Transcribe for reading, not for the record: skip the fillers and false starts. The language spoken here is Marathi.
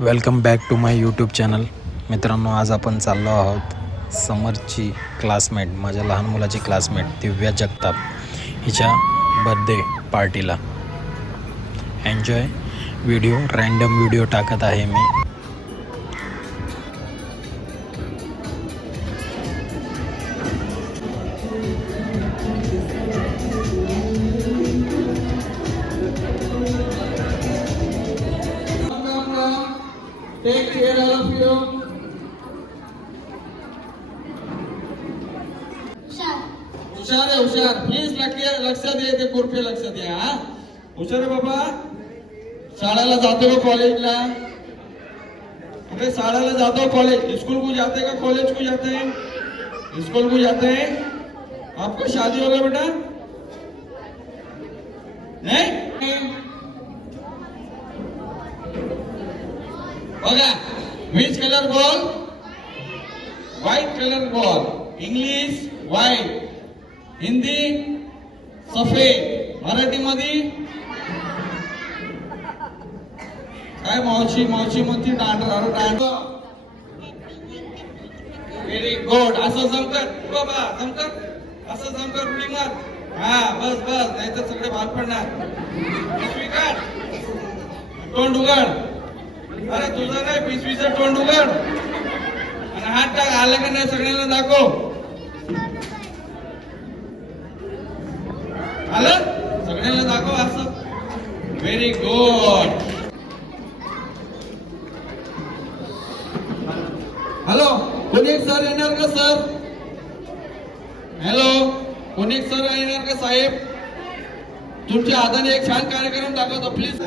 Welcome back to my YouTube channel. मित्रांनो, आज आपण चाललो आहोत समरची क्लासमेट, माझ्या लहान मुलाची क्लासमेट दिव्या जगताप हिच्या बर्थडे पार्टीला. एन्जॉय व्हिडिओ, रँडम व्हिडिओ टाकत आहे मी. Take care all of you. हुशार आहे हुशार. प्लीज लक्ष दे, ते कुरपे लक्ष द्या. हुशार आहे बाबा. शाळेला जातो का कॉलेजला? अरे शाळेला जातो कॉलेज. स्कूल को जाते का कॉलेज को जाते हैं? स्कूल को जाते हैं. आपको शादी होगा बेटा? नहीं. बघा, which colour ball? White colour ball. English white, Hindi सफेद, मराठीमध्ये काय मावशी मावशी म्हणती दांड. Very good. असं जमकर बाबा, जमकर असं जमकर उडी मार. हा बस बस, नाही तर सगळे भाग पडणार. तोंड उघड. अरे तुझं नाही, पिशवीचं तोंड उघड आणि हात टाक. आलं का नाही सगळ्यांना दाखव. आलं? सगळ्यांना दाखव असं. Very good. हॅलो, कोणी एक सर येणार का सर? हॅलो, कोणी एक सर येणार का साहेब? तुमच्या हाताने एक छान कार्यक्रम दाखवतो प्लीज.